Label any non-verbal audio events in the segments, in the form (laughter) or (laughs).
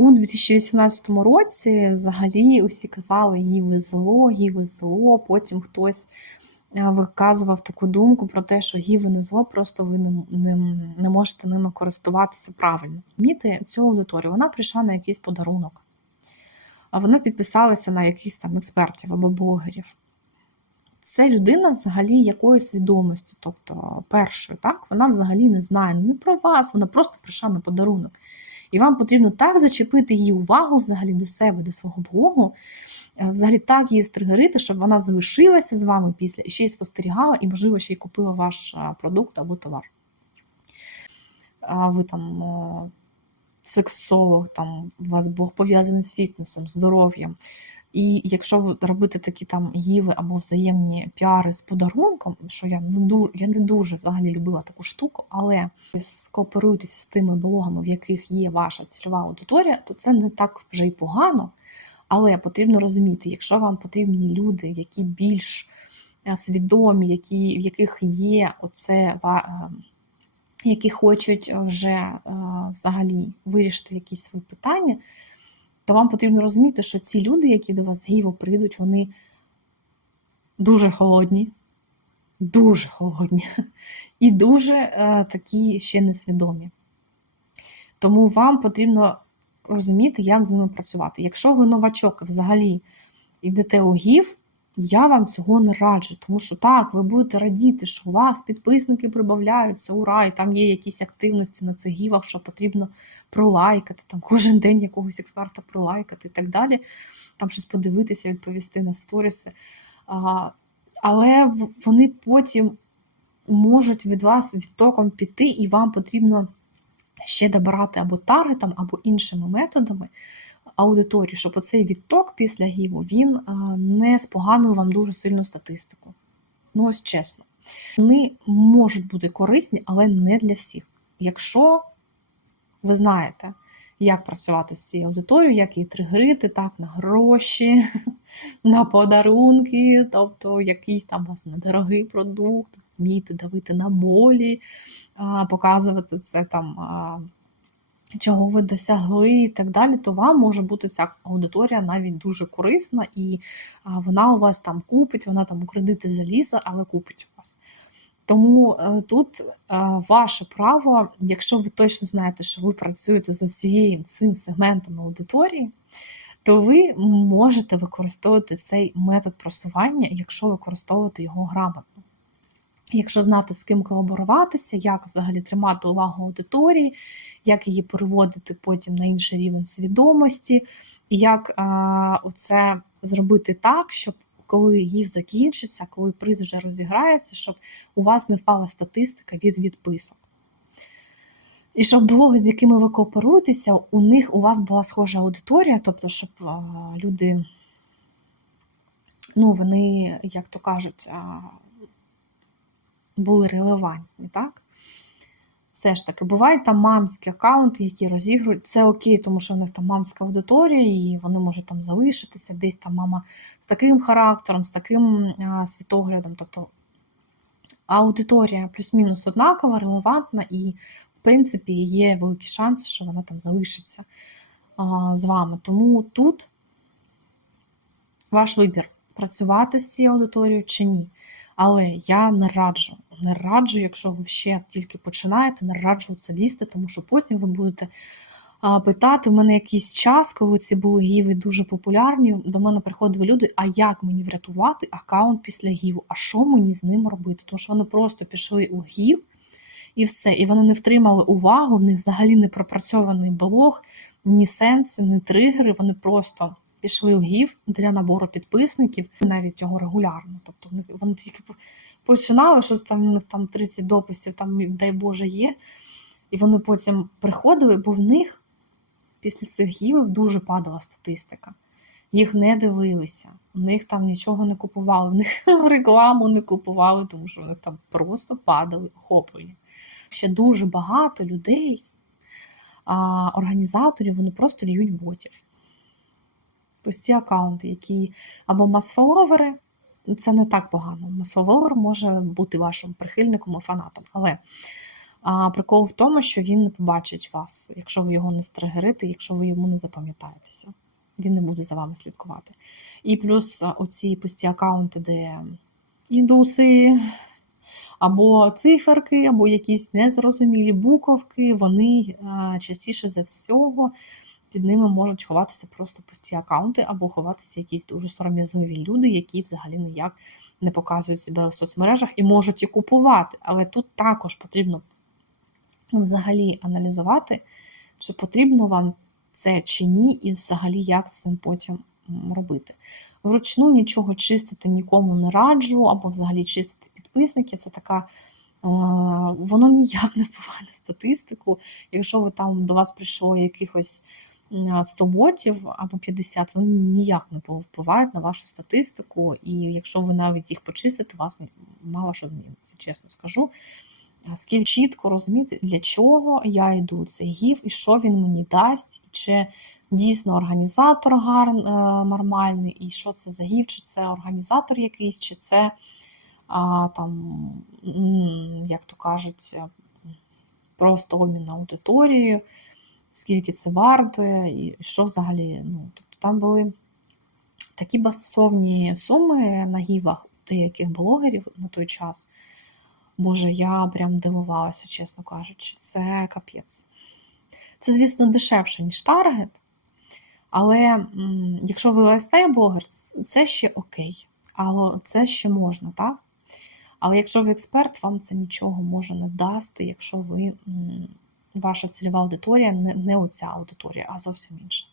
у 2018 році взагалі усі казали, їй везло, їй везло. Потім хтось е, виказував таку думку про те, що гіви не зло, просто ви не, не, не можете ними користуватися правильно. Міти цю аудиторію, вона прийшла на якийсь подарунок, а вона підписалася на якихось там експертів або блогерів. Це людина взагалі якої свідомості, тобто першої, так, вона взагалі не знає не про вас, вона просто прийшла на подарунок. І вам потрібно так зачепити її увагу взагалі до себе, до свого блогу, е, взагалі так її стригерити, щоб вона залишилася з вами після і ще й спостерігала, і, можливо, ще й купила ваш е, продукт або товар. А ви там е, сексолог, там у вас Бог пов'язаний з фітнесом, здоров'ям. І якщо ви робите такі там гіви або взаємні піари з подарунком, що я не дуже, я не дуже взагалі любила таку штуку, але скооперуєтеся з тими блогами, в яких є ваша цільова аудиторія, то це не так вже й погано. Але потрібно розуміти, якщо вам потрібні люди, які більш е, свідомі, які, в яких є оце, е, які хочуть вже е, взагалі вирішити якісь свої питання то вам потрібно розуміти, що ці люди, які до вас з Гіву прийдуть, вони дуже холодні, дуже холодні і дуже е, такі ще несвідомі. Тому вам потрібно розуміти, як з ними працювати. Якщо ви новачок взагалі йдете у гів, я вам цього не раджу, тому що так, ви будете радіти, що у вас підписники прибавляються, ура, і там є якісь активності на цих гівах, що потрібно пролайкати, там кожен день якогось експерта пролайкати і так далі, там щось подивитися, відповісти на сторіси. А, Але вони потім можуть від вас відтоком піти, і вам потрібно ще добирати або таргетом, або іншими методами аудиторію, щоб оцей відток після гіву він не споганив вам дуже сильну статистику. Ну, ось чесно. Вони можуть бути корисні, але не для всіх. Якщо ви знаєте, як працювати з цією аудиторією, як її тригерити, так, на гроші, (laughs) на подарунки, тобто якийсь там вас недорогий продукт, вміти давити на болі, показувати це там чого ви досягли і так далі, то вам може бути ця аудиторія навіть дуже корисна, і вона у вас там купить, вона там у кредити залізе, але купить у вас. Тому е, тут е, ваше право, якщо ви точно знаєте, що ви працюєте за цією цим сегментом аудиторії, то ви можете використовувати цей метод просування, якщо використовувати його грамотно. Якщо знати, з ким колаборуватися, як взагалі тримати увагу аудиторії, як її переводити потім на інший рівень свідомості, і як а, це зробити так, щоб коли їв закінчиться, коли приз вже розіграється, щоб у вас не впала статистика від відписок. І щоб блоги, з якими ви кооперуєтеся, у них у вас була схожа аудиторія, тобто, щоб а, люди, ну, вони, як то кажуть, а, були релевантні, так? Все ж таки, бувають там мамські аккаунти, які розігрують. Це окей, тому що в них там мамська аудиторія, і вони можуть там залишитися, десь там мама з таким характером, з таким світоглядом. Тобто аудиторія плюс-мінус однакова, релевантна, і, в принципі, є великі шанси, що вона там залишиться а, з вами. Тому тут ваш вибір працювати з цією аудиторією чи ні. Але я не раджу, не раджу, якщо ви ще тільки починаєте, не раджу це лізти, тому що потім ви будете питати. В мене якийсь час, коли ці були гіви дуже популярні, до мене приходили люди, а як мені врятувати аккаунт після гіву? А що мені з ним робити? Тому що вони просто пішли у гів і все. І вони не втримали увагу, в них взагалі не пропрацьований блог, ні сенси, ні тригери. Вони просто пішли в гів для набору підписників, навіть цього регулярно. Тобто вони тільки починали, що там там 30 дописів, там, дай Боже, є. І вони потім приходили, бо в них після цих гівів дуже падала статистика. Їх не дивилися, у них там нічого не купували, в них (laughs) рекламу не купували, тому що вони там просто падали охоплення. Ще дуже багато людей, організаторів, вони просто льють ботів пусті аккаунти, які або масфоловери, це не так погано. Масфоловер може бути вашим прихильником і фанатом. Але А прикол в тому, що він не побачить вас, якщо ви його не стригерите, якщо ви йому не запам'ятаєтеся. Він не буде за вами слідкувати. І плюс оці пусті аккаунти, де індуси, або циферки, або якісь незрозумілі буковки, вони частіше за всього під ними можуть ховатися просто пусті аккаунти, або ховатися якісь дуже сором'язливі люди, які взагалі ніяк не показують себе в соцмережах і можуть і купувати. Але тут також потрібно взагалі аналізувати, чи потрібно вам це чи ні, і взагалі як з цим потім робити. Вручну нічого чистити нікому не раджу, або взагалі чистити підписники. Це така. е, Воно ніяк не впливає на статистику. Якщо ви там до вас прийшло якихось 100 ботів або 50, вони ніяк не впливають на вашу статистику. І якщо ви навіть їх почистите, вас мало що зміниться, чесно скажу. Скільки чітко розуміти, для чого я йду цей гів і що він мені дасть, чи дійсно організатор гар, е, нормальний, і що це за гів, чи це організатор якийсь, чи це а, там, як то кажуть, е, просто обмін на аудиторію, скільки це вартує, і що взагалі. Ну, тобто там були такі баснословні суми на гівах деяких блогерів на той час. Боже, я прям дивувалася, чесно кажучи, це капець. Це, звісно, дешевше, ніж таргет, але якщо ви лайфстайл-блогер, це ще окей. Але це ще можна, так? Але якщо ви експерт, вам це нічого може не дасти, якщо ви ваша цільова аудиторія не, оця аудиторія, а зовсім інша.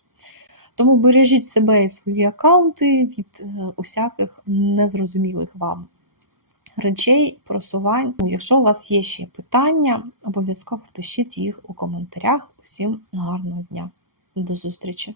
Тому бережіть себе і свої аккаунти від е, усяких незрозумілих вам речей, просувань. Ну, Якщо у вас є ще питання, обов'язково пишіть їх у коментарях. Усім гарного дня. До зустрічі!